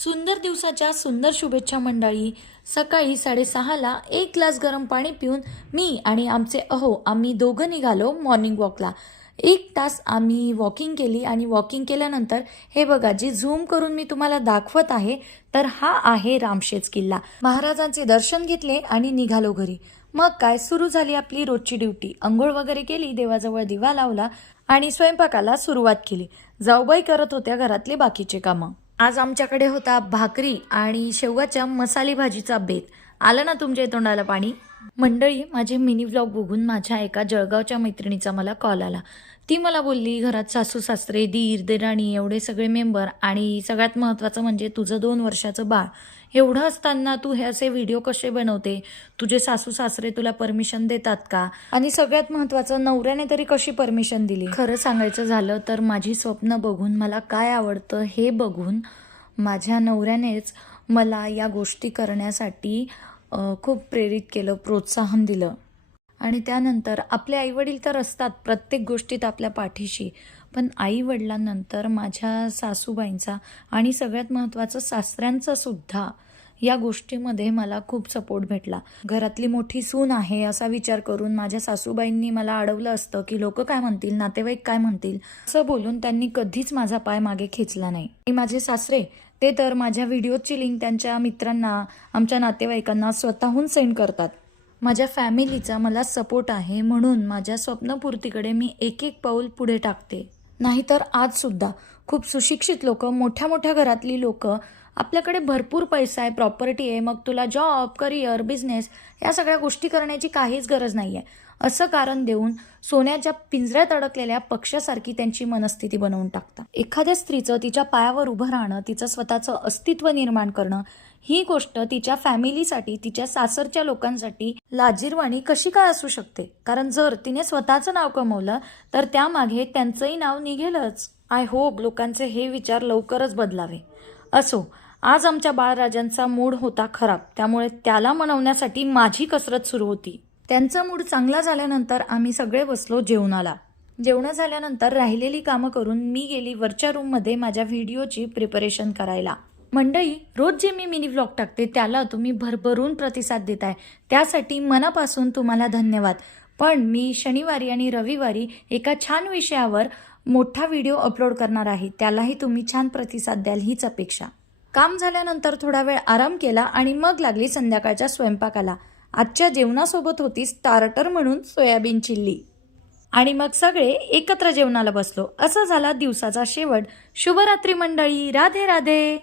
सुंदर दिवसाच्या सुंदर शुभेच्छा मंडळी. सकाळी 6:30ला एक ग्लास गरम पाणी पिऊन मी आणि आमचे आम्ही दोघं निघालो मॉर्निंग वॉकला. 1 तास आम्ही वॉकिंग केली आणि वॉकिंग केल्यानंतर हे बघा जी झूम करून मी तुम्हाला दाखवत आहे तर हा आहे रामशेज किल्ला. महाराजांचे दर्शन घेतले आणि निघालो घरी. मग काय सुरू झाली आपली रोजची ड्युटी. अंघोळ वगैरे केली, देवाजवळ दिवा लावला आणि स्वयंपाकाला सुरुवात केली. जाऊबाई करत होत्या घरातले बाकीचे कामं. आज आमच्याकडे होता भाकरी आणि शेवगाच्या मसाली भाजीचा बेत. आलं ना तुमच्या तोंडाला पाणी. मंडळी, माझे मिनी व्लॉग बघून माझ्या एका जळगावच्या मैत्रिणीचा मला कॉल आला. ती मला बोलली, घरात सासू सासरे, दीर देराणी एवढे सगळे मेंबर आणि सगळ्यात महत्त्वाचं म्हणजे तुझं 2 वर्षाचं बाळ. एवढं असताना तू हे असे व्हिडिओ कसे बनवते? तुझे सासू सासरे तुला परमिशन देतात का? आणि सगळ्यात महत्त्वाचं नवऱ्याने तरी कशी परमिशन दिली? खरं सांगायचं झालं तर माझी स्वप्न बघून, मला काय आवडतं हे बघून माझ्या नवऱ्यानेच मला या गोष्टी करण्यासाठी खूप प्रेरित केलं, प्रोत्साहन दिलं. आणि त्यानंतर आपले आईवडील तर असतात प्रत्येक गोष्टीत आपल्या पाठीशी, पण आईवडिलांनंतर माझ्या सासूबाईंचा आणि सगळ्यात महत्त्वाचं सासऱ्यांचा सुद्धा या गोष्टीमध्ये मला खूप सपोर्ट भेटला. घरातली मोठी सून आहे असा विचार करून माझ्या सासूबाईंनी मला अडवलं असतं की लोक काय म्हणतील, नातेवाईक काय म्हणतील, असं बोलून त्यांनी कधीच माझा पाय मागे खेचला नाही. आणि माझे सासरे ते तर माझ्या व्हिडिओची लिंक त्यांच्या मित्रांना, आमच्या नातेवाईकांना स्वतःहून सेंड करतात. माझ्या फॅमिलीचा मला सपोर्ट आहे म्हणून माझ्या स्वप्नपूर्तीकडे मी एक एक पाऊल पुढे टाकते. नाहीतर आज सुद्धा खूप सुशिक्षित लोक, मोठ्या मोठ्या घरातली लोक, आपल्याकडे भरपूर पैसा आहे, प्रॉपर्टी आहे, मग तुला जॉब, करिअर, बिझनेस या सगळ्या गोष्टी करण्याची काहीच गरज नाही आहे असं कारण देऊन सोन्याच्या पिंजऱ्यात अडकलेल्या पक्ष्यासारखी त्यांची मनस्थिती बनवून टाकतात. एखाद्या स्त्रीचं तिच्या पायावर उभं राहणं, तिचं स्वतःचं अस्तित्व निर्माण करणं, ही गोष्ट तिच्या फॅमिलीसाठी, तिच्या सासरच्या लोकांसाठी लाजिरवाणी कशी काय असू शकते? कारण जर तिने स्वतःचं नाव कमवलं तर त्यामागे त्यांचंही नाव निघेलच. आय होप लोकांचे हे विचार लवकरच बदलावे. असो, आज आमच्या बाळराजांचा मूड होता खराब, त्यामुळे त्याला मनवण्यासाठी माझी कसरत सुरू होती. त्यांचा मूड चांगला झाल्यानंतर आम्ही सगळे बसलो जेवणाला. जेवण झाल्यानंतर राहिलेली कामं करून मी गेली वरच्या रूममध्ये माझ्या व्हिडिओची प्रिपरेशन करायला. मंडळी, रोज जे मी मिनी व्लॉग टाकते त्याला तुम्ही भरभरून प्रतिसाद देताय, त्यासाठी मनापासून तुम्हाला धन्यवाद. पण मी शनिवारी आणि रविवारी एका छान विषयावर मोठा व्हिडिओ अपलोड करणार आहे, त्यालाही तुम्ही छान प्रतिसाद द्याल हीच अपेक्षा. काम झाल्यानंतर थोडा वेळ आराम केला आणि मग लागली संध्याकाळच्या स्वयंपाकाला. आजच्या जेवणासोबत होती स्टार्टर म्हणून सोयाबीन चिल्ली आणि मग सगळे एकत्र जेवणाला बसलो. असा झाला दिवसाचा शेवट. शुभरात्री मंडळी. राधे राधे.